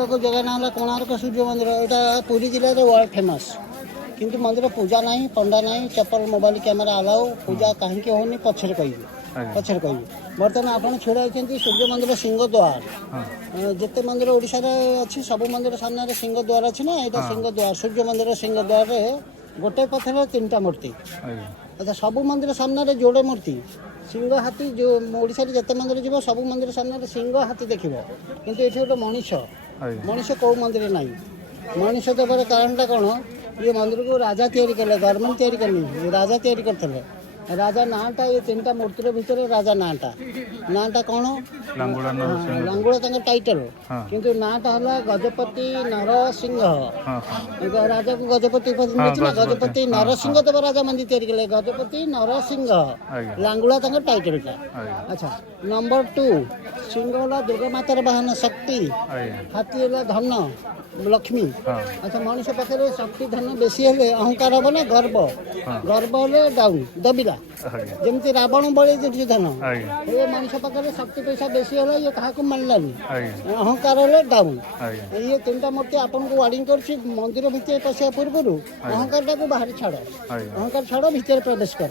जगह ना कोणार्क सूर्य मंदिर यहाँ पुरी जिले में वर्ल्ड फेमस किंतु मंदिर पूजा ना पंडा ना चप्पल मोबाइल कैमेरा अलाउ पूजा कहीं होनी पछर कह बर्तमान आप छड़ा होती सूर्य मंदिर सिंहद्वार जिते मंदिर ओडिशा अच्छी सब मंदिर सामने सिंहद्वार अच्छी ना यहाँ सिंहद्वार सूर्य मंदिर सिंहद्वार गोटे पथर 3टा मूर्ति अच्छा सब मंदिर सामने जोड़े मूर्ति सिंह हाथी जो ओडिशा जिते मंदिर जीव सब मंदिर सामने सिंह हाथी देखिए किंतु ये गोटे मनीष मनीष कौ मंदिर ना मनीष देवर कारणटा कौन ये मंदिर को राजा तैयारी कले गवर्नमेंट तैयारी करनी राजा तैयारी करते राजा नाटा ये 3टा मूर्ति भितर राजा नाटा कौन लांगुड़ा टाइटल किंतु नाटा है गजपति नरसिंह राजा को गजपति गजपति नरसिंह देव राजा मंदिर तैयारी कले गजपति नरसिंह लांगुड़ा टाइटल अच्छा नंबर 2 सिंह है दुर्गा मातार वाहन शक्ति हाथी है धन लक्ष्मी अच्छा मनीष पाखे शक्ति धन बेसी हेले अहंकार हम ना गर्व गर्व हेले डाउन दबिला जमी रावण बड़े दुर्योधन ये मनीष पाखे शक्ति पैसा बेसी है ये क्या मानलानी अहंकार हेले डाउन ये 3टा मूर्ति आपन को वार्निंग कर मंदिर भितर पशिया पूर्व अहंकार टाक बाहर छाड़ अहंकार छाड़ भितर प्रवेश कर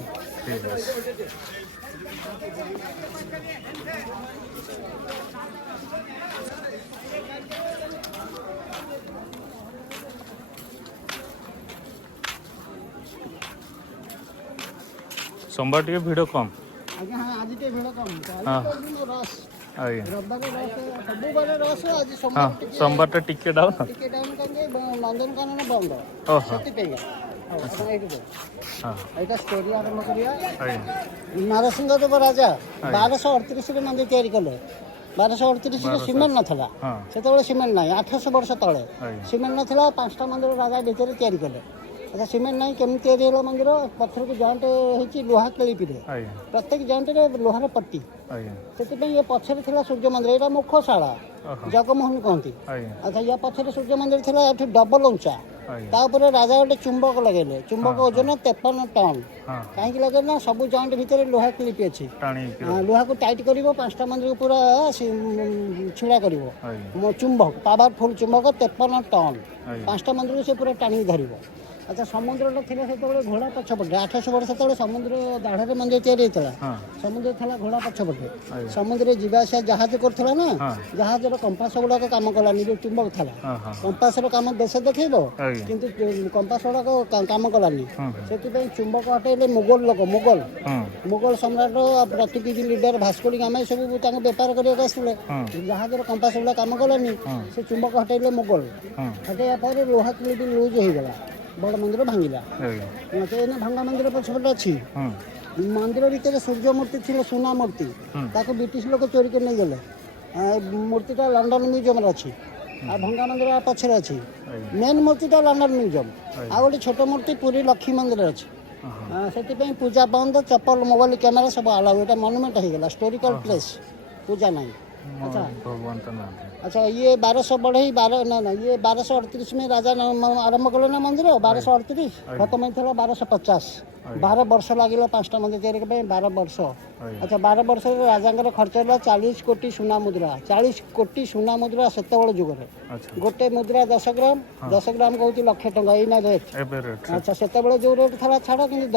सोमवार टे भिड़ कम आज्ञा हाँ आज टे भिड़ कम रस रविवार रस सबुबार रस आज सोमवार टे टिके डाउन नंदनकानन बंद यहाँ स्टोरी आरंभ करिया नरसिंह देव राजा 1238 मंदिर तैयारी कले 1238 सिमेंट नाला से सिमेंट ना 800 वर्ष तले सिमेंट नाला 5टा मंदिर राजा भितर तैयारी कले अच्छा सिमेंट ना केमी तैयारी मंदिर पत्थर को जॉइंट होती लुहा क्लिपे प्रत्येक जॉइंट लोहार पट्टी से ये पछरे थी सूर्य मंदिर यहाँ मुखशाला जगमोहन कहती अच्छा या पछरे सूर्य मंदिर थी ये डबल उंचा तापर राजा गोटे चुंबक लगे चुंबक ओजन 53 टन कहीं लगे ना सब जॉइंट भितर लुहा क्लिप अच्छी लुहा को टाइट कर 5टा मंदिर को पूरा छिड़ा कर चुंबक पावरफुल चुंबक 53 टन 5टा मंदिर को पूरा टाणी धर अच्छा समुद्र थी से घोड़ा पछपटे 800 वर्ष से समुद्र दाढ़े मंदिर तैयारी होता समुद्र था घोड़ा पछपटे समुद्र जावास जहाज करा ना जहाज कंपास गुड़ाक कम कलानी जो चुंबक था कंपास कम देश देखेब किंतु कंपास गुड़ाक कम कलानी से चुंबक हटेले मुगल लोक मुगल सम्राट प्रतिनिधि लीडर भास्को गामा सब बेपार करते जहाज कंपास गुड़ा कम कलानी से चुंबक हटेले मुगल हटेया पर लोहा क्लिप लूज होगला बड़ मंदिर भांगिला भांगा मंदिर पछपटे अच्छी मंदिर भितर सूर्य मूर्ति थी सुना मूर्ति ताको ब्रिटिश लोक चोरी कर नहीं गले मूर्तिटा लंडन म्यूजियम अच्छी आ भंगा मंदिर पछरे अच्छी मेन मूर्तिटा लंडन म्यूजियम आ गोटे छोट मूर्ति पूरी लक्ष्मी मंदिर अच्छी से पूजा बंद चप्पल मोबाइल कैमेरा सब अलाउ यहाँ मनुमेंट हो गला हिस्टोरिकल प्लेस पूजा नहीं अच्छा अच्छा ये 1200 बढ़ई 12 ना ये 1238 में राजा आरंभ कले ना मंदिर 1238 खत्म था 1250 12 वर्ष लगे 5टा मंदिर तैयारी 12 वर्ष अच्छा 12 वर्ष राजा खर्च है 40 कोटी सुना मुद्रा 40 कोटी सुना मुद्रा से जुगे गोटे मुद्रा 10 ग्राम कहूँ 1 लाख टंका यही ना रेट अच्छा से जो रेट था छाड़ कि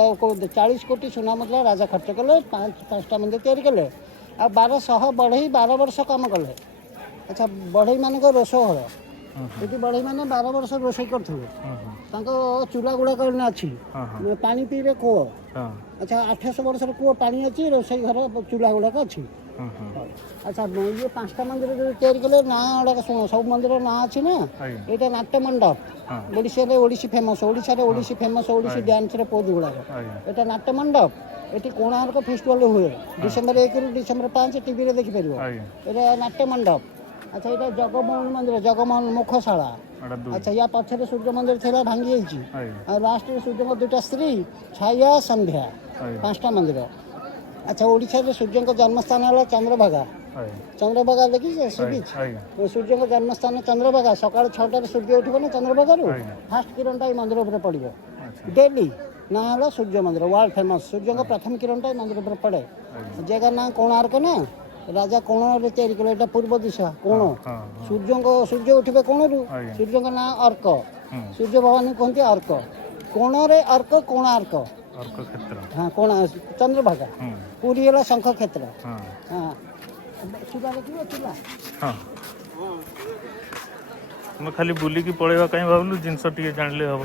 40 कोटी सुना मुद्रा राजा खर्च कले 5टा मंदिर तैयारी कले आ 1200 बढ़ई 12 वर्ष कम कले अच्छा बढ़ई मान रोष घर ये बढ़ई मैंने 12 वर्ष रोषे करें चूल्हा गुड़ाक अच्छी पा पीबे कूह अच्छा 800 वर्ष कूह पानी अच्छी रोषे घर चूल्हा गुड़ाक अच्छी अच्छा ये 5टा मंदिर जो तैयारी कले ना गुड़ाक शुण सब मंदिर ना अच्छी ना यहाँ नाट्य मंडप Odisha famous Odisha famous Odisha dance pose गुड़ाक यहाँ नाट्य मंडप ये कोणार्क फेस्टिवल हुए डिसेम्बर 1 रु डिसेम्बर 5 टीवी देखिपर ये नाट्य मंडप अच्छा यहाँ जगमोहन मंदिर जगमोहन मुखशाला अच्छा या पछरे सूर्य मंदिर थी भांगी लास्ट सूर्य 2टा स्त्री छाया संध्या 5टा मंदिर अच्छा ओडिशा सूर्य जन्मस्थान है चंद्रभागा चंद्रभागा देखिए सी बीच सूर्य जन्मस्थान चंद्रभागा सका 6टार सूर्य उठब ना चंद्रभागा फास्ट किरणटा ये मंदिर पर पड़ो डेली ना सूर्य मंदिर वर्ल्ड फेमस सूर्य प्रथम किरणटा मंदिर पर पड़े जगह ना कोणार्क ना राजा कोण तैयारी कले एटा पूर्व दिशा कोण हाँ सूर्य उठे कोणरू आज्ञा। सूर्य ना अर्क हम्म, सूर्य भगवान कहते अर्क कोणरे अर्क कोणार्क अर्क क्षेत्र हाँ कोण चंद्रभागा हम्म, पुरी है शंख क्षेत्र हाँ हाँ सुधा देखिए चूल्हा हाँ मैं खाली बुलिकी पलैया कहीं भावलु जिनस टे जान हम